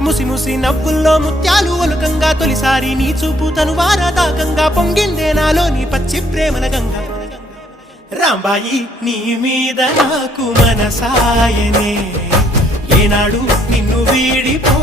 ముసి ముసి నవ్వుల్లో ముత్యాలు ఒలుకంగా తొలిసారి నీ చూపు తను వారదాకంగా పొంగిందే నాలో నీ పచ్చి ప్రేమల గంగా రాంబాయి నీ మీద నాకు మనసాయనే ఏనాడు నిన్ను వీడిపో